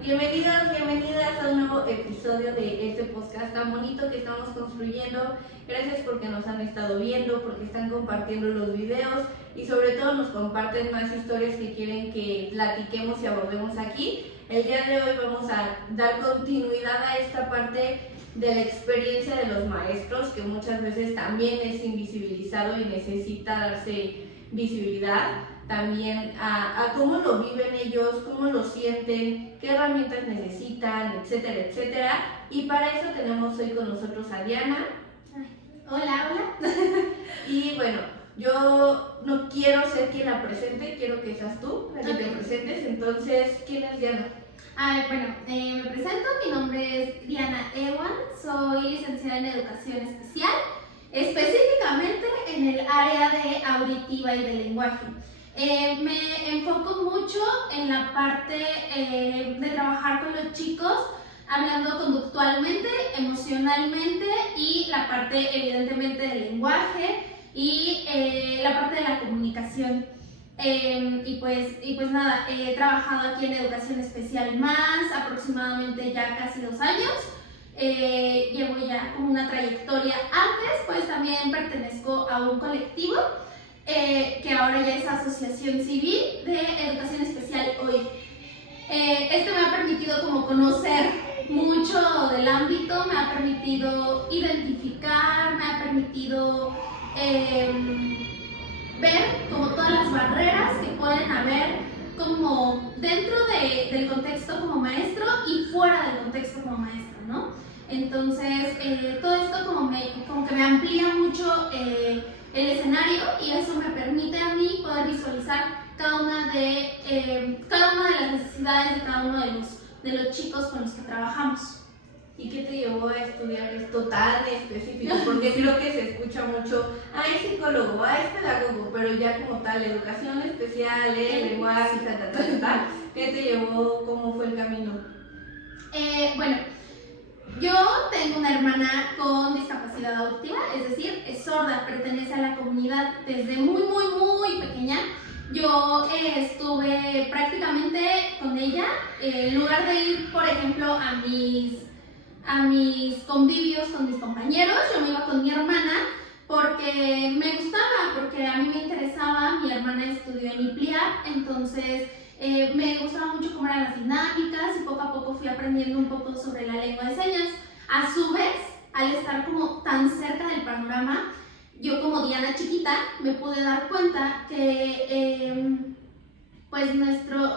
Bienvenidos, bienvenidas a un nuevo episodio de este podcast tan bonito que estamos construyendo. Gracias porque nos han estado viendo, porque están compartiendo los videos y sobre todo nos comparten más historias que quieren que platiquemos y abordemos aquí. El día de hoy vamos a dar continuidad a esta parte de la experiencia de los maestros, que muchas veces también es invisibilizado y necesita darse visibilidad. También a cómo lo viven ellos, cómo lo sienten, qué herramientas necesitan, etcétera, etcétera. Y para eso tenemos hoy con nosotros a Diana. Hola, hola. Y bueno, yo no quiero ser quien la presente, quiero que seas tú la que te presentes. Entonces, ¿quién es Diana? Me presento, mi nombre es Diana Ewan, soy licenciada en Educación Especial, específicamente en el área de auditiva y de lenguaje. Me enfoco mucho en la parte de trabajar con los chicos, hablando conductualmente, emocionalmente y la parte evidentemente del lenguaje y la parte de la comunicación. Y pues nada, he trabajado aquí en Educación Especial más aproximadamente ya casi 2 años. Llevo ya como una trayectoria. Antes pues también pertenezco a un colectivo que ahora ya es Asociación Civil de Educación Especial Hoy. Esto me ha permitido como conocer mucho del ámbito, me ha permitido identificar, me ha permitido ver como todas las barreras que pueden haber como dentro del contexto como maestro y fuera del contexto como maestro, ¿no? Entonces, todo esto como que me amplía mucho el escenario y eso me permite a mí poder visualizar cada una de las necesidades de cada uno de los chicos con los que trabajamos. ¿Y qué te llevó a estudiar esto tan específico? Porque creo que se escucha mucho, es psicólogo, es pedagogo, pero ya como tal, educación especial, lenguaje, tal. ¿Qué te llevó? ¿Cómo fue el camino? Bueno, yo tengo una hermana con discapacidad auditiva, es decir, es sorda, pertenece a la comunidad desde muy pequeña. Yo estuve prácticamente con ella, en lugar de ir, por ejemplo, a mis convivios con mis compañeros, yo me iba con mi hermana porque me gustaba, porque a mí me interesaba. Mi hermana estudió en IPLIAP, entonces me gustaba mucho cómo eran las dinámicas y poco a poco fui aprendiendo un poco sobre la lengua de señas. A su vez, al estar como tan cerca del panorama, yo como Diana chiquita me pude dar cuenta que pues nuestra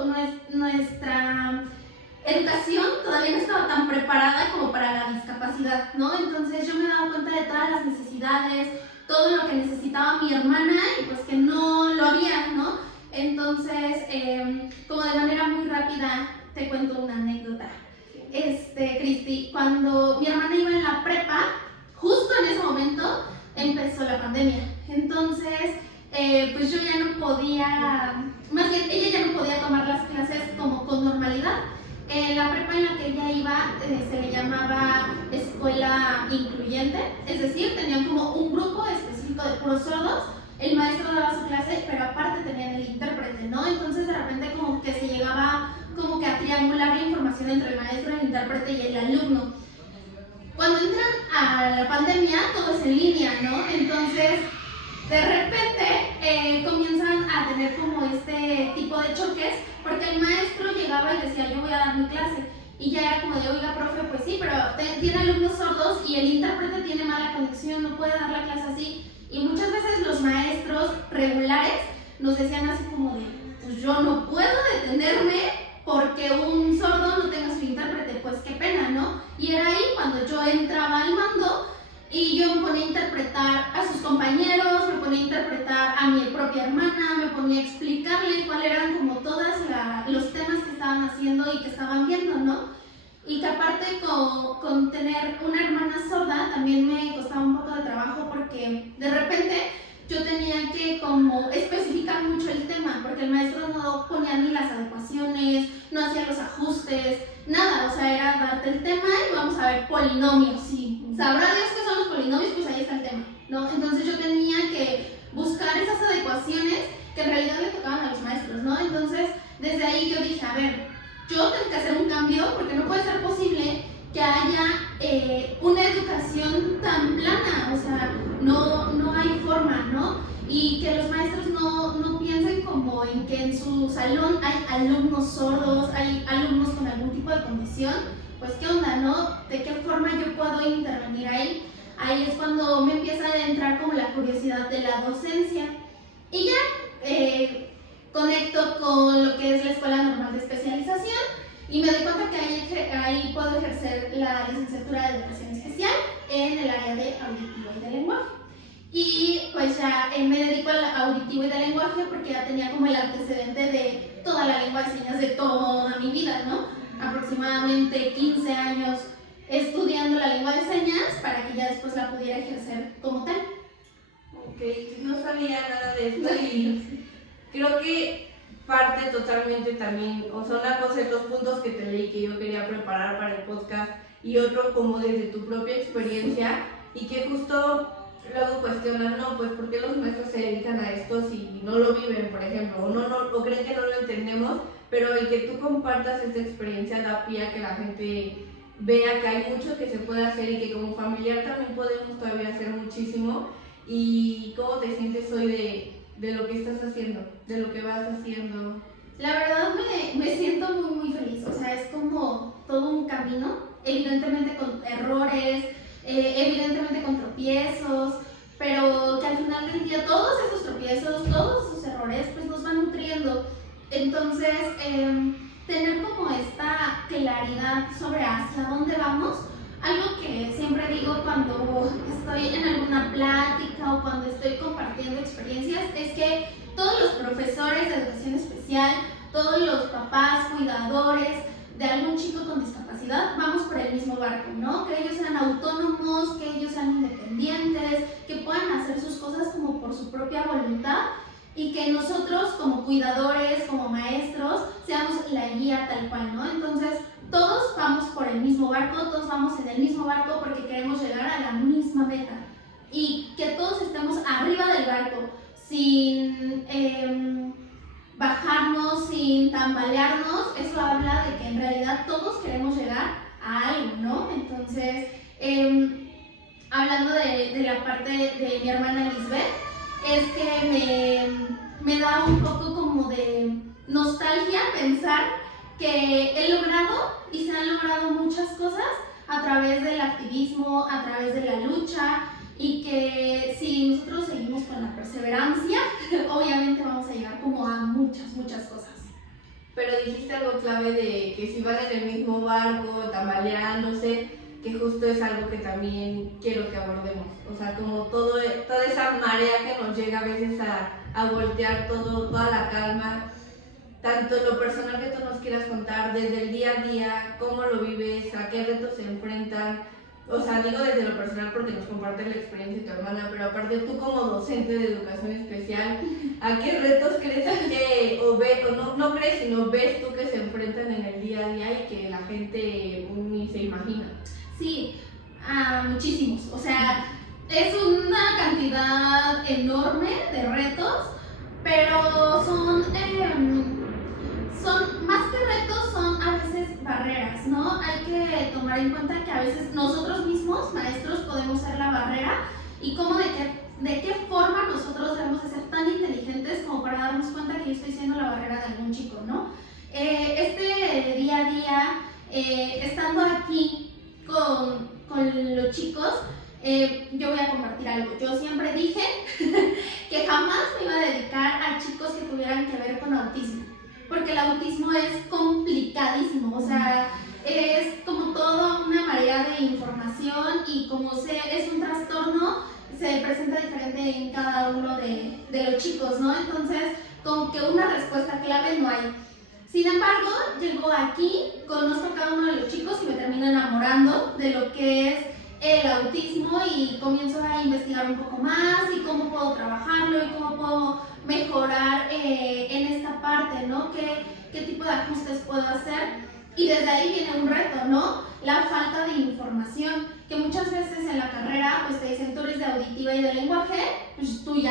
educación todavía no estaba tan preparada como para la discapacidad, ¿no? Entonces yo me daba cuenta de todas las necesidades, todo lo que necesitaba mi hermana y pues que no lo había, ¿no? Entonces, como de manera muy rápida, te cuento una anécdota. Cristi, cuando mi hermana iba en la prepa, justo en ese momento empezó la pandemia. Entonces, pues yo ya no podía, más bien ella ya no podía tomar las clases como con normalidad. La prepa en la que ella iba se le llamaba escuela incluyente, es decir, tenían como un grupo específico de puros sordos. El maestro daba su clase, pero aparte tenían el intérprete, ¿no? Entonces de repente como que se llegaba como que a triangular la información entre el maestro, el intérprete y el alumno. Cuando entran a la pandemia, todo es en línea, ¿no? Entonces, de repente comienzan a tener como este tipo de choques, porque el maestro llegaba y decía, yo voy a dar mi clase. Y ya era como de, oiga, profe, pues sí, pero tiene alumnos sordos y el intérprete tiene mala conexión, no puede dar la clase así. Y muchas veces los maestros regulares nos decían así como de, pues yo no puedo detenerme porque un sordo no tenga su intérprete, pues qué pena, ¿no? Y era ahí cuando yo entraba al mando y yo me ponía a interpretar a sus compañeros, me ponía a interpretar a mi propia hermana, me ponía a explicarle cuáles eran como todos los temas que estaban haciendo y que estaban viendo, ¿no? Y que aparte con tener una hermana sorda también me costaba un poco de trabajo porque de repente yo tenía que como especificar mucho el tema, porque el maestro no ponía ni las adecuaciones, no hacía los ajustes, nada, o sea, era darte el tema y vamos a ver polinomios, sí, sabrá Dios qué son los polinomios, pues ahí está el tema, ¿no? Entonces yo tenía que buscar esas adecuaciones que en realidad le tocaban a los maestros, ¿no? Entonces desde ahí yo dije, a ver, yo tengo que hacer un cambio cambio, porque no puede ser posible que haya una educación tan plana, o sea, no hay forma, ¿no? Y que los maestros no piensen como en que en su salón hay alumnos sordos, hay alumnos con algún tipo de condición, pues qué onda, ¿no? ¿De qué forma yo puedo intervenir ahí? Ahí es cuando me empieza a entrar como la curiosidad de la docencia. Y ya conecto con lo que es la Escuela Normal de Especialización y me doy cuenta que ahí puedo ejercer la licenciatura de Educación Especial en el área de auditivo y de lenguaje. Y pues ya me dedico al auditivo y de lenguaje porque ya tenía como el antecedente de toda la lengua de señas de toda mi vida, ¿no? Aproximadamente 15 años estudiando la lengua de señas para que ya después la pudiera ejercer como tal. Ok, no sabía nada de esto y creo que parte totalmente también, o sea, una cosa es los puntos que te leí que yo quería preparar para el podcast y otro como desde tu propia experiencia y que justo luego cuestionan, no, pues ¿por qué los maestros se dedican a esto si no lo viven, por ejemplo, o creen que no lo entendemos? Pero el que tú compartas esta experiencia da pie a que la gente vea que hay mucho que se puede hacer y que como familiar también podemos todavía hacer muchísimo. ¿Y cómo te sientes hoy de lo que estás haciendo, de lo que vas haciendo? La verdad me siento muy muy feliz, o sea, es como todo un camino, evidentemente con errores, evidentemente con tropiezos, pero que al final del día todos esos tropiezos, todos esos errores pues nos van nutriendo. Entonces, tener como esta claridad sobre hacia dónde vamos, algo que siempre digo cuando estoy en alguna plática o cuando estoy compartiendo experiencias, es que todos los profesores de educación especial, todos los papás, cuidadores de algún chico con discapacidad, vamos por el mismo barco, ¿no? Que ellos sean autónomos, que ellos sean independientes, que puedan hacer sus cosas como por su propia voluntad y que nosotros como cuidadores, como maestros, seamos la guía tal cual, ¿no? Entonces, todos vamos por el mismo barco, todos vamos en el mismo barco porque queremos llegar a la misma meta y que todos estemos arriba del barco sin bajarnos, sin tambalearnos. Eso habla de que en realidad todos queremos llegar a algo, ¿no? Entonces, hablando de la parte de mi hermana Lisbeth, es que me da un poco como de nostalgia pensar que he logrado y se han logrado muchas cosas a través del activismo, a través de la lucha, y que si nosotros seguimos con la perseverancia, obviamente vamos a llegar como a muchas cosas. Pero dijiste algo clave de que si van en el mismo barco, tambaleándose, que justo es algo que también quiero que abordemos. O sea, como toda esa marea que nos llega a veces a voltear toda la calma, tanto en lo personal que tú nos quieras contar, desde el día a día, cómo lo vives, a qué retos se enfrentan. O sea, digo desde lo personal porque nos compartes la experiencia de tu hermana, pero aparte tú como docente de educación especial, ¿a qué retos crees que, no crees, sino ves tú que se enfrentan en el día a día y que la gente ni se imagina? Sí, muchísimos. O sea, es una cantidad enorme de retos, pero son más que retos, son a veces barreras, ¿no? Hay que tomar en cuenta que a veces nosotros mismos, maestros, podemos ser la barrera y cómo de qué forma nosotros debemos de ser tan inteligentes como para darnos cuenta que yo estoy siendo la barrera de algún chico, ¿no? Este día a día, estando aquí con los chicos, yo voy a compartir algo. Yo siempre dije que jamás me iba a dedicar a chicos que tuvieran que ver con autismo, porque el autismo es complicadísimo, o sea, es como toda una marea de información y como es un trastorno, se presenta diferente en cada uno de los chicos, ¿no? Entonces, como que una respuesta clave no hay. Sin embargo, llego aquí, conozco a cada uno de los chicos y me termino enamorando de lo que es el autismo y comienzo a investigar un poco más y cómo puedo trabajarlo y cómo puedo mejorar en esta parte, ¿no? ¿Qué tipo de ajustes puedo hacer? Y desde ahí viene un reto, ¿no? La falta de información, que muchas veces en la carrera pues te dicen tú eres de auditiva y de lenguaje, pues tú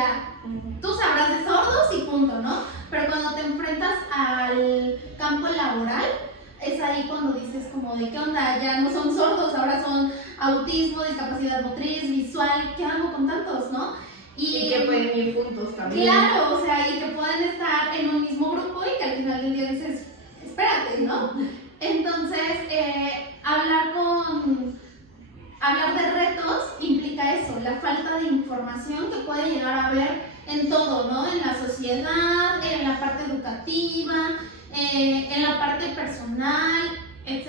sabrás de sordos y punto, ¿no? Pero cuando te enfrentas al campo laboral, es ahí cuando dices como de qué onda, ya no son sordos, ahora son autismo, discapacidad motriz, visual, ¿qué hago con tantos, no? Y que pueden ir juntos también. Claro, o sea, y que pueden estar en un mismo grupo y que al final del día dices, espérate, ¿no? Entonces, hablar de retos implica eso, la falta de información que puede llegar a haber en todo, ¿no? En la sociedad, en la parte educativa, en la parte personal, etc.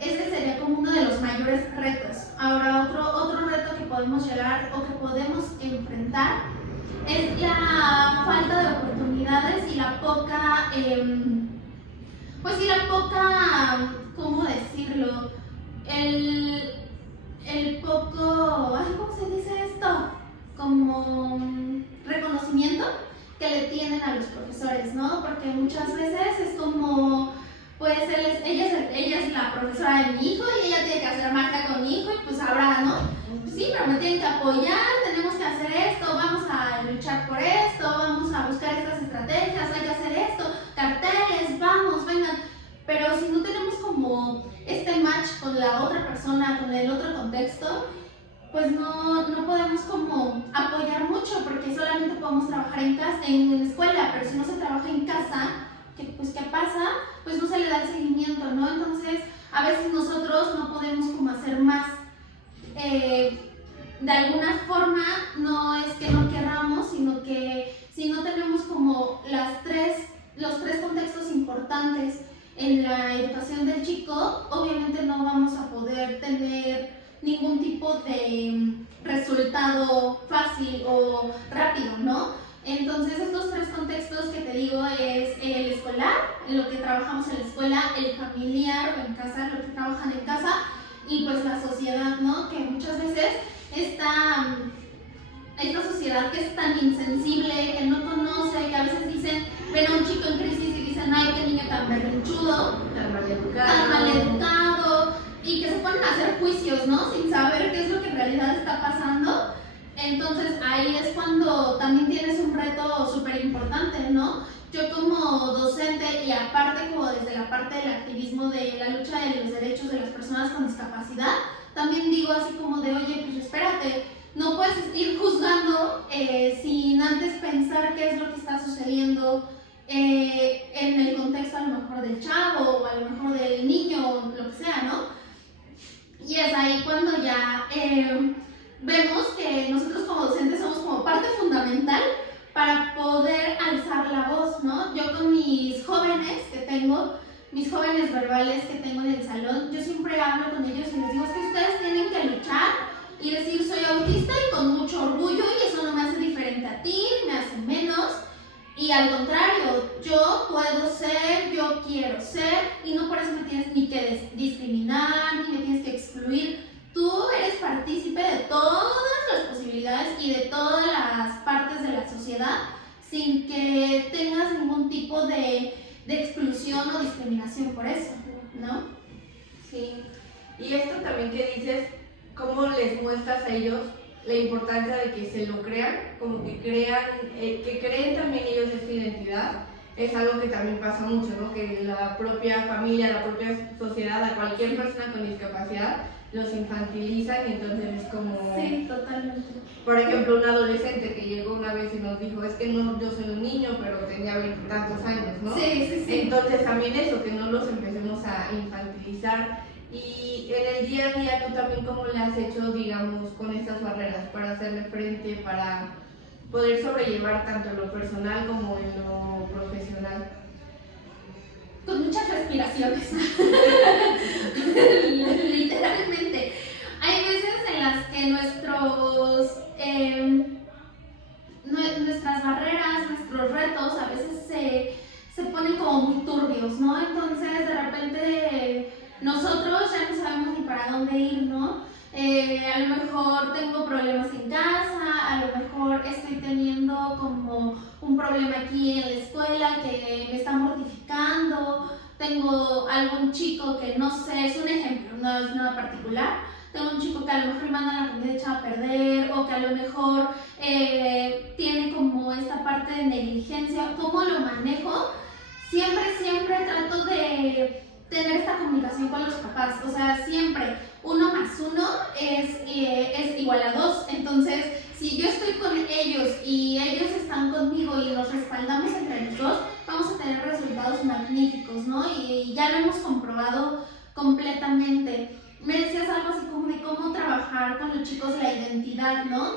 Ese sería como uno de los mayores retos. Ahora, otro reto que podemos llegar o que podemos enfrentar es la falta de oportunidades y la poca, ¿cómo decirlo? El poco, ay, ¿cómo se dice esto? Como reconocimiento que le tienen a los profesores, ¿no? Porque muchas veces es como, pues ella es la profesora de mi hijo y ella tiene que hacer magia con mi hijo y pues ahora, ¿no? Pues sí, pero me tienen que apoyar, tenemos que hacer esto, vamos a luchar por esto, vamos a buscar estas estrategias, hay que hacer esto, carteles, vamos, vengan. Pero si no tenemos como este match con la otra persona, con el otro contexto, pues no podemos como apoyar mucho porque solamente podemos trabajar en la escuela, pero si no se trabaja en casa, pues ¿qué pasa? Pues no se le da el seguimiento, ¿no? Entonces, a veces nosotros no podemos como hacer más. De alguna forma, no es que no querramos, sino que si no tenemos como los tres contextos importantes en la educación del chico, obviamente no vamos a poder tener ningún tipo de resultado fácil o rápido, ¿no? Entonces estos tres contextos que te digo es el escolar, lo que trabajamos en la escuela, el familiar o en casa, lo que trabajan en casa, y pues la sociedad, ¿no? Que muchas veces esta sociedad que es tan insensible, que no conoce, que a veces dicen, ven a un chico en crisis y dicen, ay, qué niño tan berrinchudo, tan maleducado, y que se ponen a hacer juicios, ¿no? Sin saber qué es lo que en realidad está pasando. Entonces ahí es cuando también tienes un reto súper importante, ¿no? Yo como docente y aparte como desde la parte del activismo de la lucha de los derechos de las personas con discapacidad, también digo así como de, oye, pues espérate, no puedes ir juzgando sin antes pensar qué es lo que está sucediendo en el contexto a lo mejor del chavo o a lo mejor del niño o lo que sea, ¿no? Y es ahí cuando ya vemos que nosotros como docentes somos como parte fundamental para poder alzar la voz, ¿no? Yo con mis jóvenes verbales que tengo en el salón, yo siempre hablo con ellos y les digo, es que ustedes tienen que luchar y decir soy autista y con mucho orgullo y eso no me hace diferente a ti, me hace menos. Y al contrario, yo puedo ser, yo quiero ser y no por eso me tienes ni que discriminar, ni me tienes que excluir. Tú eres partícipe de todas las posibilidades y de todas las partes de la sociedad sin que tengas ningún tipo de exclusión o discriminación por eso, ¿no? Sí, y esto también que dices, ¿cómo les muestras a ellos la importancia de que se lo crean? Como que creen también ellos esta identidad. Es algo que también pasa mucho, ¿no? Que la propia familia, la propia sociedad, a cualquier persona con discapacidad los infantilizan y entonces es como... Sí, totalmente. Por ejemplo, un adolescente que llegó una vez y nos dijo, es que no, yo soy un niño, pero tenía 20 y tantos años, ¿no? Sí. Entonces también eso, que no los empecemos a infantilizar. Y en el día a día, ¿tú también cómo le has hecho, digamos, con estas barreras para hacerle frente, para poder sobrellevar tanto en lo personal como en lo profesional? Con muchas respiraciones. Literalmente. Hay veces en las que nuestras barreras, nuestros retos a veces se ponen como muy turbios, ¿no? Entonces de repente nosotros ya no sabemos ni para dónde ir, ¿no? A lo mejor tengo problemas en casa, a lo mejor estoy teniendo como un problema aquí en la escuela que me está mortificando, tengo algún chico que no sé, es un ejemplo, no es nada particular, tengo un chico que a lo mejor manda la comida echada a perder o que a lo mejor tiene como esta parte de negligencia. ¿Cómo lo manejo? Siempre trato de tener esta comunicación con los papás. O sea, siempre 1 más 1 es igual a 2. Entonces, si yo estoy con ellos y ellos están conmigo y nos respaldamos entre los dos, vamos a tener resultados magníficos, ¿no? Y ya lo hemos comprobado completamente. Me decías algo así como de cómo trabajar con los chicos la identidad, ¿no?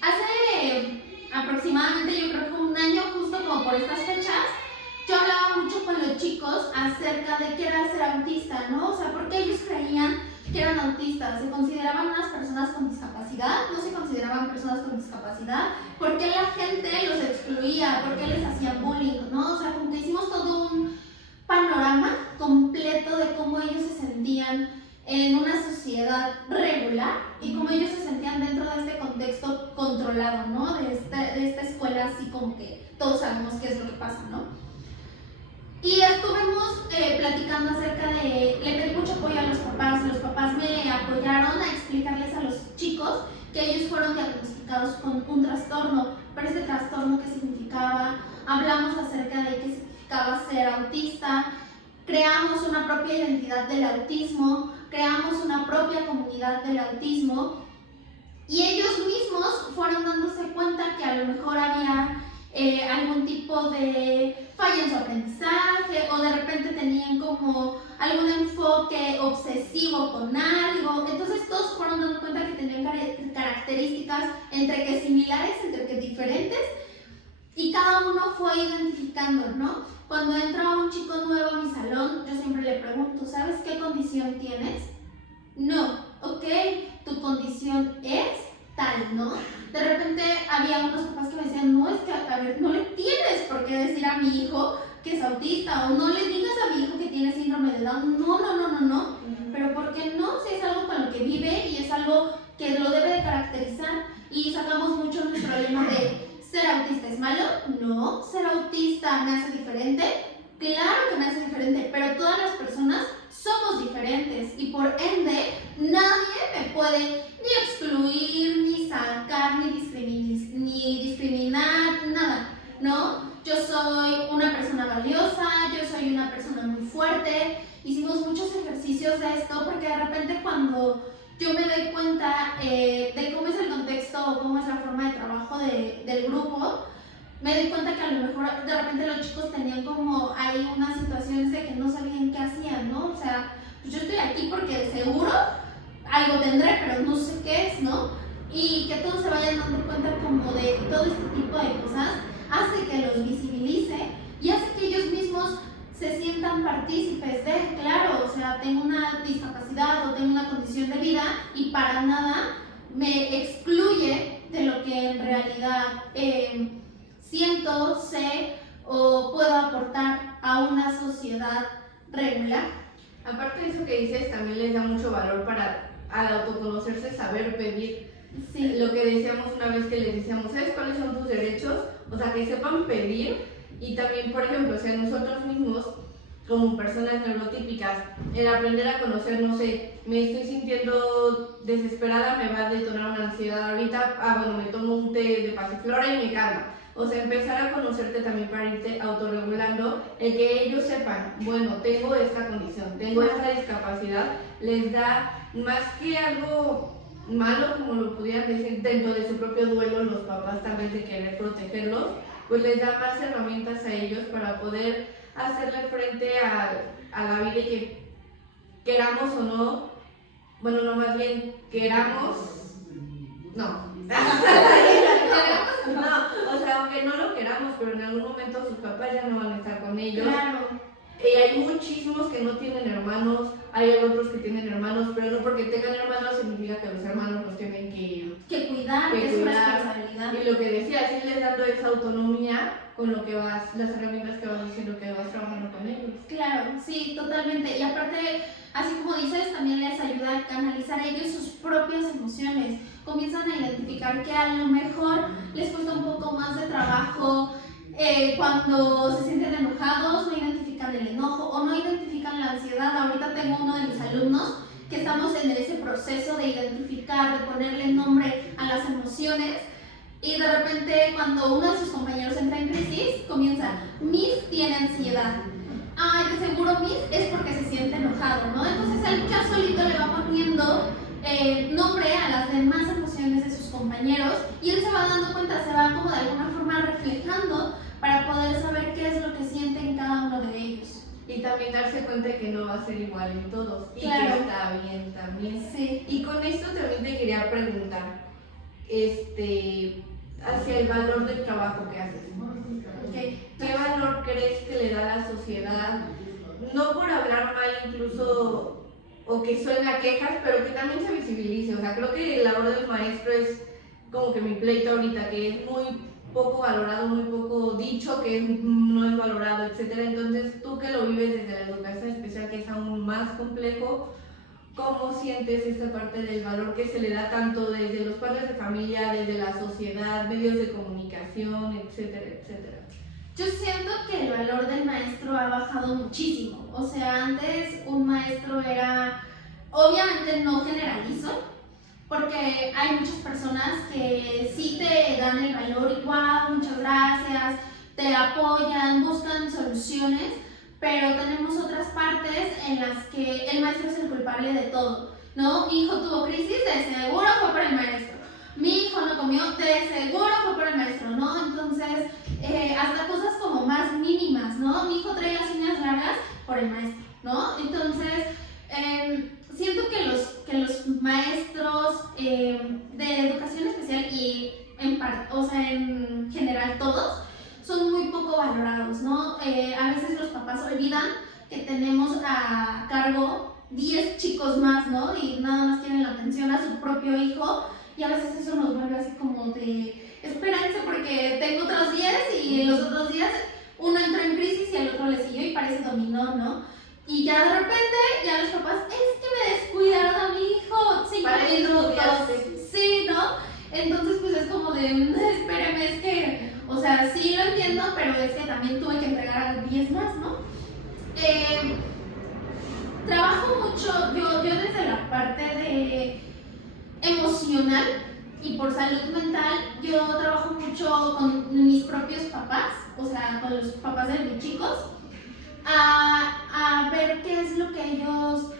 Hace aproximadamente, yo creo que 1 año, justo como por estas fechas, yo hablaba mucho con los chicos acerca de qué era ser autista, ¿no? O sea, porque ellos creían que eran autistas, se consideraban unas personas con discapacidad, no se consideraban personas con discapacidad, ¿por qué la gente los excluía? ¿Por qué les hacían bullying? ¿No? O sea, como que hicimos todo un panorama completo de cómo ellos se sentían en una sociedad regular y cómo ellos se sentían dentro de este contexto controlado, ¿no? De esta escuela así como que todos sabemos qué es lo que pasa, ¿no? Y estuvimos platicando acerca de, le pedí mucho apoyo a los papás me apoyaron a explicarles a los chicos que ellos fueron diagnosticados con un trastorno, pero ese trastorno qué significaba, hablamos acerca de qué significaba ser autista, creamos una propia identidad del autismo, creamos una propia comunidad del autismo y ellos mismos fueron dándose cuenta que a lo mejor había algún tipo de falla en su aprendizaje o de repente tenían como algún enfoque obsesivo con algo. Entonces todos fueron dando cuenta que tenían características entre que similares, entre que diferentes y cada uno fue identificando, ¿no? Cuando entra un chico nuevo a mi salón, yo siempre le pregunto, ¿sabes qué condición tienes? No, ok, tu condición es tal, ¿no? De repente había unos papás que me decían, no, es que, a ver, no le tienes por qué decir a mi hijo que es autista, o no le digas a mi hijo que tiene síndrome de Down, no, pero ¿por qué no? Si es algo con lo que vive y es algo que lo debe de caracterizar, y sacamos mucho nuestro lema de, ¿ser autista es malo? No. ¿Ser autista me hace diferente? Claro que me hace diferente, pero todas las personas somos diferentes y por ende nadie me puede ni excluir, ni sacar, ni discriminar, nada, ¿no? Yo soy una persona valiosa, yo soy una persona muy fuerte. Hicimos muchos ejercicios de esto porque de repente cuando yo me doy cuenta de cómo es el contexto o cómo es la forma de trabajo del grupo, me di cuenta que a lo mejor de repente los chicos tenían como ahí unas situaciones de que no sabían qué hacían, ¿no? O sea, pues yo estoy aquí porque seguro algo tendré, pero no sé qué es, ¿no? Y que todos se vayan dando cuenta como de todo este tipo de cosas hace que los visibilice y hace que ellos mismos se sientan partícipes de, claro, o sea, tengo una discapacidad o tengo una condición de vida y para nada me excluye de lo que en realidad siento, sé o puedo aportar a una sociedad regular. Aparte de eso que dices, también les da mucho valor para al autoconocerse, saber pedir. Sí. Lo que decíamos una vez que les decíamos, ¿sabes cuáles son tus derechos? O sea, que sepan pedir. Y también, por ejemplo, o sea, nosotros mismos, como personas neurotípicas, el aprender a conocer, no sé, me estoy sintiendo desesperada, me va a detonar una ansiedad ahorita, bueno, me tomo un té de pasiflora y me calma. O sea, empezar a conocerte también para irte autorregulando, el que ellos sepan, bueno, tengo esta condición, tengo esta discapacidad, les da más que algo malo, como lo pudieran decir, dentro de su propio duelo, los papás tal vez de querer protegerlos, pues les da más herramientas a ellos para poder hacerle frente a la vida y que queramos o no, bueno, no, más bien queramos, no. No, o sea, aunque no lo queramos, pero en algún momento sus papás ya no van a estar con ellos. Claro. Y hay muchísimos que no tienen hermanos, hay otros que tienen hermanos, pero no porque tengan hermanos significa que los hermanos los tienen que cuidar, que es su responsabilidad. Y lo que decía, irles dando esa autonomía con lo que vas, las herramientas que vas haciendo, que vas trabajando con ellos. Claro, sí, totalmente. Y aparte, así como dices, también les ayuda a canalizar a ellos sus propias emociones. Comienzan a identificar que a lo mejor les cuesta un poco más de trabajo cuando se sienten enojados, no identifican el enojo o no identifican la ansiedad. Ahorita tengo uno de mis alumnos que estamos en ese proceso de identificar, de ponerle nombre a las emociones. Y de repente cuando uno de sus compañeros entra en crisis, comienza, Miss tiene ansiedad. ay, de seguro Miss es porque se siente enojado, ¿no? Entonces él ya solito le va poniendo nombre a las demás emociones de sus compañeros y él se va dando cuenta, se va como de alguna forma reflejando para poder saber qué es lo que siente en cada uno de ellos. Y también darse cuenta que no va a ser igual en todos y Claro. que está bien también. Sí. Y con esto también te quería preguntar, hacia el valor del trabajo que haces. ¿Qué valor crees que le da la sociedad? No por hablar mal incluso, o que suene a quejas, pero que también se visibilice. O sea, creo que la labor del maestro es como que mi pleito ahorita, que es muy poco valorado, muy poco dicho, que no es valorado, etc. Entonces, tú que lo vives desde la educación especial, que es aún más complejo, ¿cómo sientes esta parte del valor que se le da tanto desde los padres de familia, desde la sociedad, medios de comunicación, etcétera, etcétera? Yo siento que el valor del maestro ha bajado muchísimo. O sea, antes un maestro era, obviamente no generalizo, porque hay muchas personas que sí te dan el valor y wow, muchas gracias, te apoyan, buscan soluciones, pero tenemos otras partes en las que el maestro es el culpable de todo, ¿no? Mi hijo tuvo crisis, de seguro fue por el maestro. Mi hijo no comió, de seguro fue por el maestro, ¿no? Entonces, hasta cosas como más mínimas, ¿no? Mi hijo trae las uñas largas por el maestro, ¿no? Entonces, siento que los maestros de educación especial y en general todos son muy poco valorados, ¿no? A veces los papás olvidan que tenemos a cargo 10 chicos más, ¿no? Y nada más tienen la atención a su propio hijo y a veces eso nos vuelve así como de espérense porque tengo otros 10 y en los otros días uno entró en crisis y el otro le siguió y parece dominó, ¿no? Y ya de repente, ya los papás, es que me descuidaron a mi hijo 5 minutos. Sí, ¿no? Entonces, pues es como de, espéreme, es que, o sea, sí lo entiendo, pero es que también tuve que entregar a 10 más, ¿no? Trabajo mucho, yo desde la parte de emocional y por salud mental, yo trabajo mucho con mis propios papás, o sea, con los papás de mis chicos, a ver qué es lo que ellos,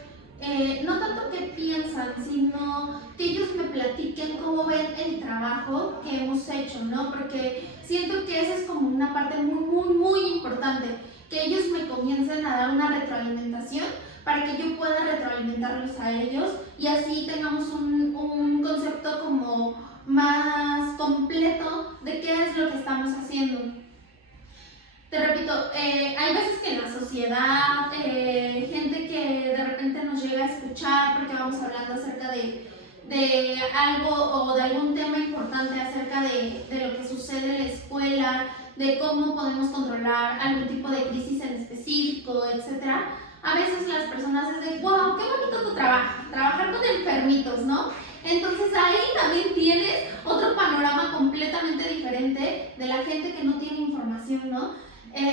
no tanto que piensan, sino que ellos me platiquen cómo ven el trabajo que hemos hecho, ¿no? Porque siento que esa es como una parte muy, muy, muy importante, que ellos me comiencen a dar una retroalimentación para que yo pueda retroalimentarlos a ellos y así tengamos un concepto como más completo de qué es lo que estamos haciendo. Te repito, hay veces que en la sociedad, gente que de repente nos llega a escuchar porque vamos hablando acerca de algo o de algún tema importante acerca de lo que sucede en la escuela, de cómo podemos controlar algún tipo de crisis en específico, etc. A veces las personas es de, wow, qué bonito tu trabajo, trabajar con enfermitos, ¿no? Entonces ahí también tienes otro panorama completamente diferente de la gente que no tiene información, ¿no?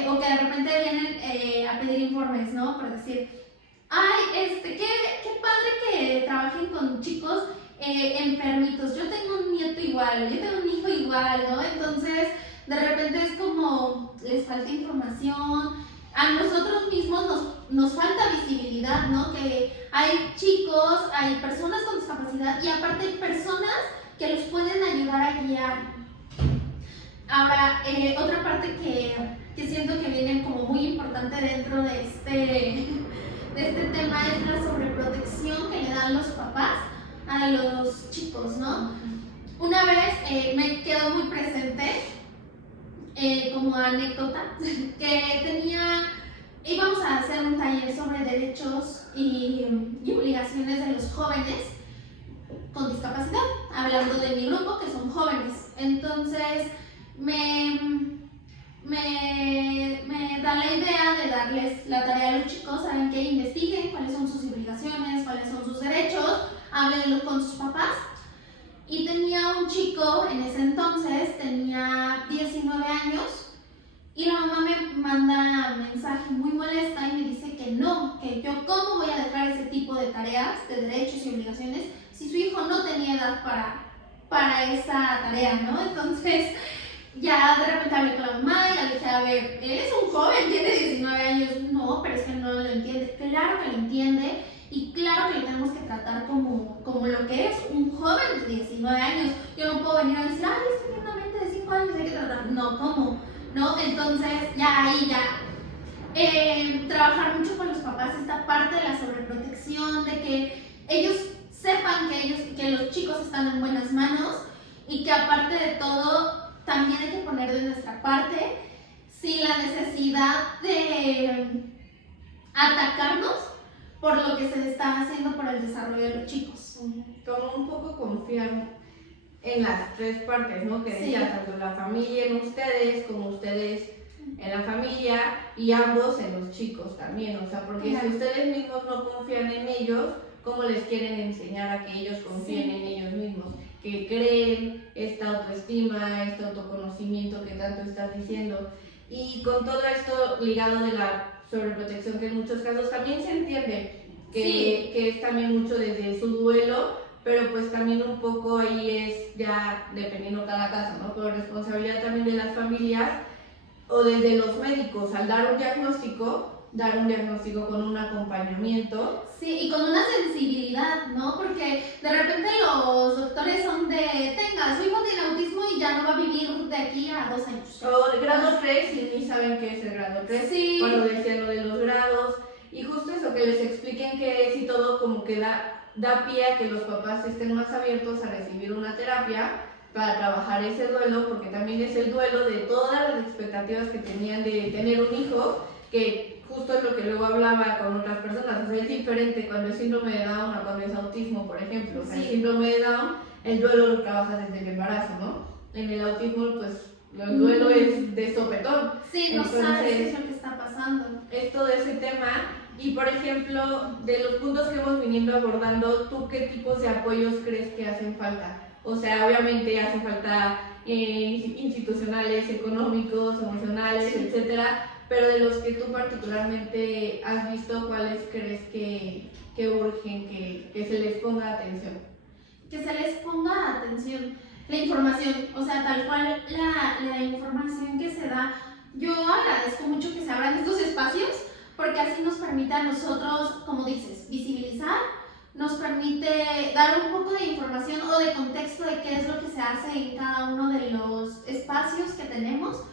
O que de repente vienen a pedir informes, ¿no? Por decir, ay, qué padre que trabajen con chicos enfermitos. Yo tengo un nieto igual, yo tengo un hijo igual, ¿no? Entonces, de repente es como, les falta información. A nosotros mismos nos falta visibilidad, ¿no? Que hay chicos, hay personas con discapacidad y aparte hay personas que los pueden ayudar a guiar. Ahora, otra parte que siento que viene como muy importante dentro de este tema es la sobreprotección que le dan los papás a los chicos, ¿no? Una vez me quedó muy presente como anécdota que íbamos a hacer un taller sobre derechos y obligaciones de los jóvenes con discapacidad, hablando de mi grupo que son jóvenes. Entonces me da la idea de darles la tarea a los chicos, saben que investiguen cuáles son sus obligaciones, cuáles son sus derechos, háblenlo con sus papás. Y tenía un chico, en ese entonces, tenía 19 años, y la mamá me manda un mensaje muy molesta y me dice que no, que yo cómo voy a dejar ese tipo de tareas, de derechos y obligaciones, si su hijo no tenía edad para esa tarea, ¿no? Entonces, ya de repente hablé con la mamá y le dije, a ver, él es un joven, tiene 19 años. No, pero es que no lo entiende. Claro que lo entiende y claro que lo tenemos que tratar como lo que es un joven de 19 años. Yo no puedo venir a decir, ay, es que tiene una mente de 5 años, hay que tratar. No, ¿cómo? ¿No? Entonces, ya ahí trabajar mucho con los papás esta parte de la sobreprotección, de que ellos sepan que los chicos están en buenas manos y que aparte de todo también hay que poner de nuestra parte sin la necesidad de atacarnos por lo que se está haciendo por el desarrollo de los chicos. Como un poco confiar en las tres partes, ¿no? Que decía, tanto la familia en ustedes como ustedes en la familia y ambos en los chicos también, o sea, porque si ustedes mismos no confían en ellos, ¿cómo les quieren enseñar a que ellos confíen en ellos mismos? Que creen esta autoestima, este autoconocimiento que tanto estás diciendo. Y con todo esto ligado de la sobreprotección, que en muchos casos también se entiende que es también mucho desde su duelo, pero pues también un poco ahí es ya dependiendo cada caso, ¿no? Pero responsabilidad también de las familias o desde los médicos al dar un diagnóstico con un acompañamiento. Sí, y con una sensibilidad, ¿no? Porque de repente los doctores son de, tenga, su hijo tiene autismo y ya no va a vivir de aquí a 2 años. O de grado 3 y ni saben qué es el grado 3. Sí. Cuando decían lo de los grados. Y justo eso, que les expliquen qué es y todo, como que da pie a que los papás estén más abiertos a recibir una terapia para trabajar ese duelo, porque también es el duelo de todas las expectativas que tenían de tener un hijo, que justo es lo que luego hablaba con otras personas, o sea, es diferente cuando es síndrome de Down a cuando es autismo, por ejemplo. O sea, el síndrome de Down, el duelo lo trabajas desde el embarazo, ¿no? En el autismo, pues, el duelo es de sopetón. Sí, no sabes qué es lo que está pasando. Es todo ese tema. Y, por ejemplo, de los puntos que hemos venido abordando, ¿tú qué tipos de apoyos crees que hacen falta? O sea, obviamente hacen falta institucionales, económicos, emocionales, etcétera, pero de los que tú particularmente has visto, ¿cuáles crees que urgen que se les ponga atención? Que se les ponga atención. La información, o sea, tal cual la información que se da. Yo agradezco mucho que se abran estos espacios porque así nos permite a nosotros, como dices, visibilizar, nos permite dar un poco de información o de contexto de qué es lo que se hace en cada uno de los espacios que tenemos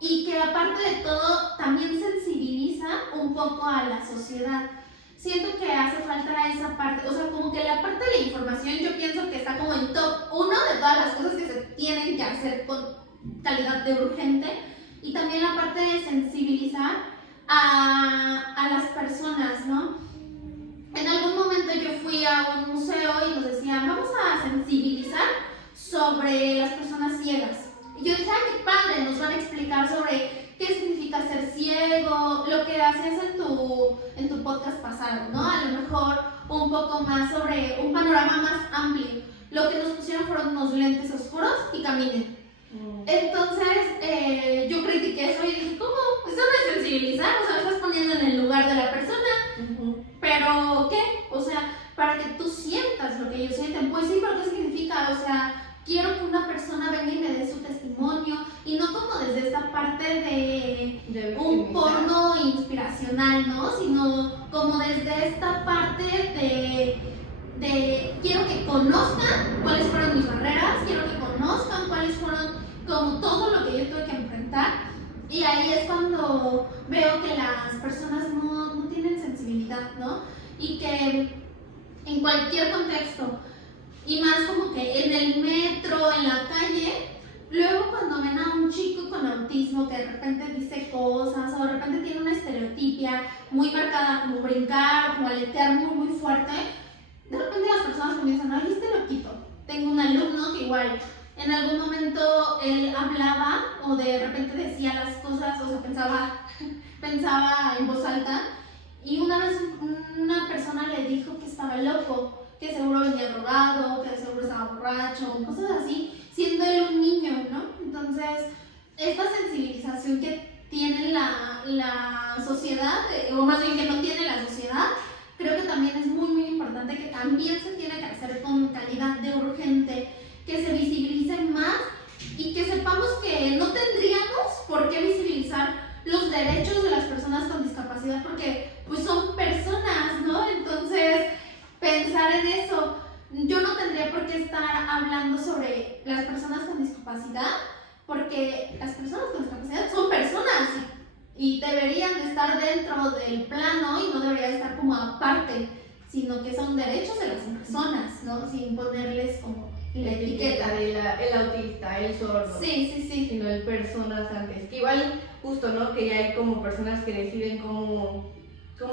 y que aparte de todo también sensibiliza un poco a la sociedad. Siento que hace falta esa parte, o sea, como que la parte de la información yo pienso que está como en top 1 de todas las cosas que se tienen que hacer con calidad de urgente, y también la parte de sensibilizar a las personas, ¿no? En algún momento yo fui a un museo y nos decían, vamos a sensibilizar sobre las personas ciegas. Y yo dije, ay, qué padre, nos van a explicar sobre qué significa ser ciego, lo que haces en tu podcast pasado, ¿no? A lo mejor un poco más sobre un panorama más amplio. Lo que nos pusieron fueron unos lentes oscuros y caminen. Entonces, yo critiqué eso y dije, ¿cómo? Eso no es sensibilizar, o sea, me estás poniendo en el lugar de la persona. Pero, ¿qué? O sea, para que tú sientas lo que ellos sienten. Pues sí, pero ¿qué significa? O sea, quiero que una persona venga y me dé su testimonio, y no como desde esta parte de un porno inspiracional, ¿no? Sino como desde esta parte de quiero que conozcan cuáles fueron mis barreras, quiero que conozcan cuáles fueron como todo lo que yo tuve que enfrentar, y ahí es cuando veo que las personas no tienen sensibilidad, ¿no? Y que en cualquier contexto, y más como que en el metro, en la calle, luego cuando ven a un chico con autismo que de repente dice cosas o de repente tiene una estereotipia muy marcada, como brincar, como aletear muy muy fuerte, de repente las personas comienzan, ay, este loquito. Tengo un alumno que igual en algún momento él hablaba o de repente decía las cosas, o sea, pensaba en voz alta, y una vez una persona le dijo que estaba loco, que seguro venía drogado, que seguro estaba borracho, cosas así, siendo él un niño, ¿no? Entonces, esta sensibilización que tiene la sociedad, o más bien que no tiene la sociedad, creo que también es muy, muy importante, que también se tiene que hacer con calidad de urgente, que se visibilice más y que sepamos que discapacidad, porque las personas con discapacidad son personas y deberían de estar dentro del plano y no deberían estar como aparte, sino que son derechos de las personas, ¿no? Sin ponerles como la etiqueta. El autista, el sordo. Sí. Sino el personas antes. Que igual, justo, ¿no? Que ya hay como personas que deciden cómo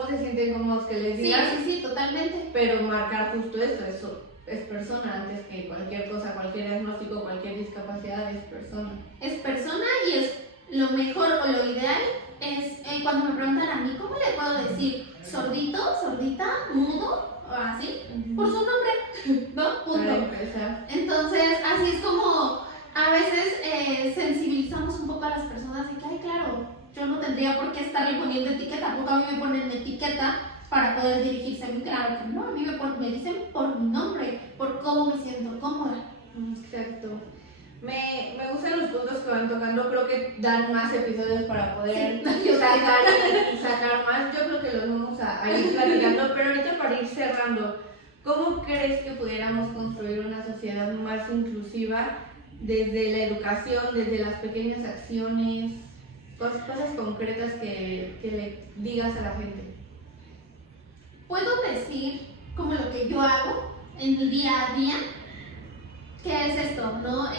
se sienten cómodos que les digan. Sí, totalmente. Pero marcar justo esto, es persona antes que cualquier cosa, cualquier diagnóstico, cualquier discapacidad, es persona. Es persona y es lo mejor o lo ideal es cuando me preguntan a mí, ¿cómo le puedo decir? ¿Sordito? ¿Sordita? ¿Mudo? O así, por su nombre, ¿no? Punto. Para empezar. Entonces, así es como a veces sensibilizamos un poco a las personas de que, ay, claro, yo no tendría por qué estarle poniendo etiqueta, tampoco a mí me ponen etiqueta para poder dirigirse a mí, claro que no, a mí me dicen por mi nombre, por cómo me siento cómoda. Exacto. Me gustan los puntos que van tocando, creo que dan más episodios para poder sacar más. Yo creo que los vamos a ir platicando, pero ahorita para ir cerrando, ¿cómo crees que pudiéramos construir una sociedad más inclusiva desde la educación, desde las pequeñas acciones, cosas concretas que le digas a la gente? Puedo decir como lo que yo hago en mi día a día. ¿Qué es esto? ¿No?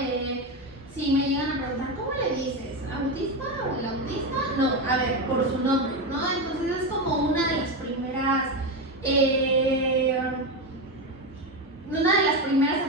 Si me llegan a preguntar, ¿cómo le dices? ¿Autista o el autista? No, a ver, por su nombre, ¿no? Entonces es como una de las primeras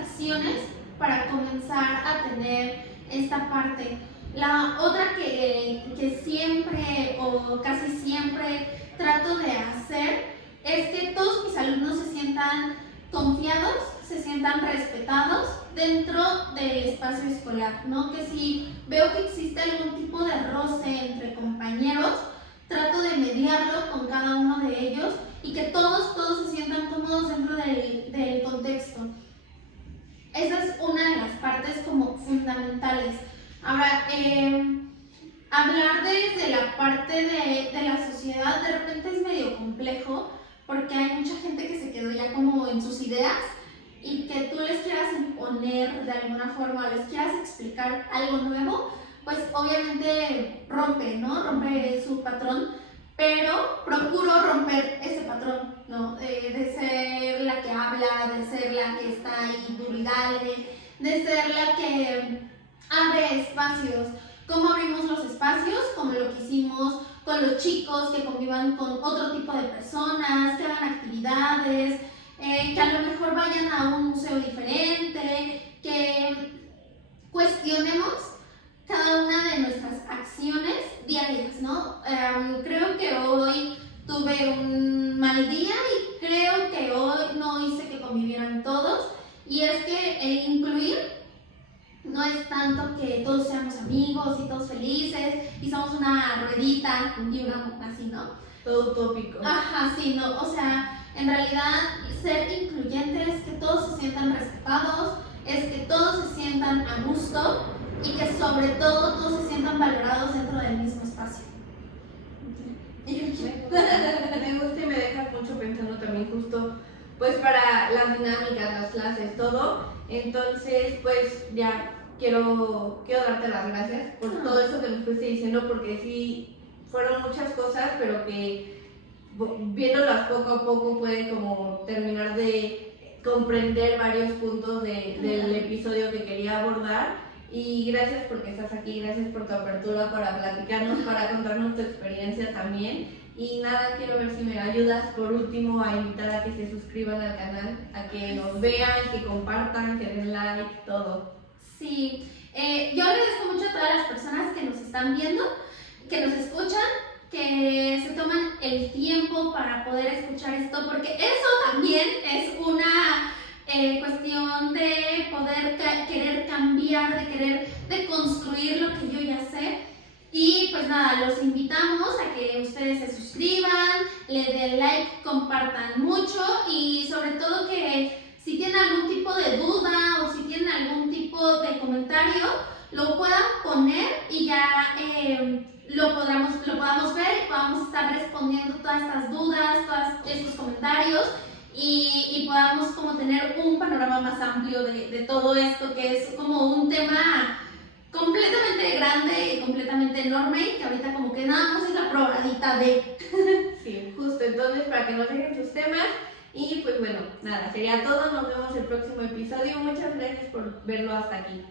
acciones para comenzar a tener esta parte. La otra que siempre o casi siempre trato de hacer es que todos mis alumnos se sientan confiados, se sientan respetados dentro del espacio escolar, ¿no? Que si veo que existe algún tipo de roce entre compañeros, trato de mediarlo con cada uno de ellos y que todos se sientan cómodos dentro del contexto. Esa es una de las partes como fundamentales. Ahora, hablar desde la parte de la sociedad de repente es medio complejo porque hay mucha gente que se quedó ya como en sus ideas y que tú les quieras imponer de alguna forma, les quieras explicar algo nuevo, pues obviamente rompe, ¿no? Rompe su patrón, pero procuro romper ese patrón, ¿no? De ser la que habla, de ser la que está ahí duro y dale, de ser la que abre espacios. ¿Cómo abrimos los espacios? Como lo que hicimos con los chicos, que convivan con otro tipo de personas, que hagan actividades, que a lo mejor vayan a un museo diferente, que cuestionemos cada una de nuestras acciones diarias, ¿no? Creo que hoy tuve un mal día y creo que hoy no hice que convivieran todos, y es que el incluir no es tanto que todos seamos amigos y todos felices y somos una ruedita y una así, ¿no? Todo utópico. Ajá, sí, no, o sea, en realidad ser incluyente es que todos se sientan respetados, es que todos se sientan a gusto y que sobre todo todos se sientan valorados dentro del mismo espacio. Me gusta y me deja mucho pensando también justo pues para las dinámicas, las clases, todo. Entonces pues ya quiero darte las gracias por todo eso que nos fuiste diciendo, porque sí fueron muchas cosas, pero que viéndolas poco a poco puede como terminar de comprender varios puntos del episodio que quería abordar. Y gracias porque estás aquí, gracias por tu apertura para platicarnos, para contarnos tu experiencia también. Y nada, quiero ver si me ayudas por último a invitar a que se suscriban al canal, a que nos vean, que compartan, que den like, todo. Sí, yo agradezco mucho a todas las personas que nos están viendo, que nos escuchan, que se toman el tiempo para poder escuchar esto, porque eso también es una cuestión de poder querer cambiar, de construir lo que yo ya sé. Y pues nada, los invitamos a que ustedes se suscriban, le den like, compartan mucho y sobre todo que si tienen algún tipo de duda o si tienen algún tipo de comentario, lo puedan poner y ya lo podamos ver y podamos estar respondiendo todas estas dudas, todos estos comentarios y podamos como tener un panorama más amplio de todo esto, que es como un tema completamente grande y completamente enorme, que ahorita como que nada más es la probadita de... Sí, justo, entonces para que nos dejen sus temas. Y pues bueno, nada, sería todo, nos vemos el próximo episodio. Muchas gracias por verlo hasta aquí.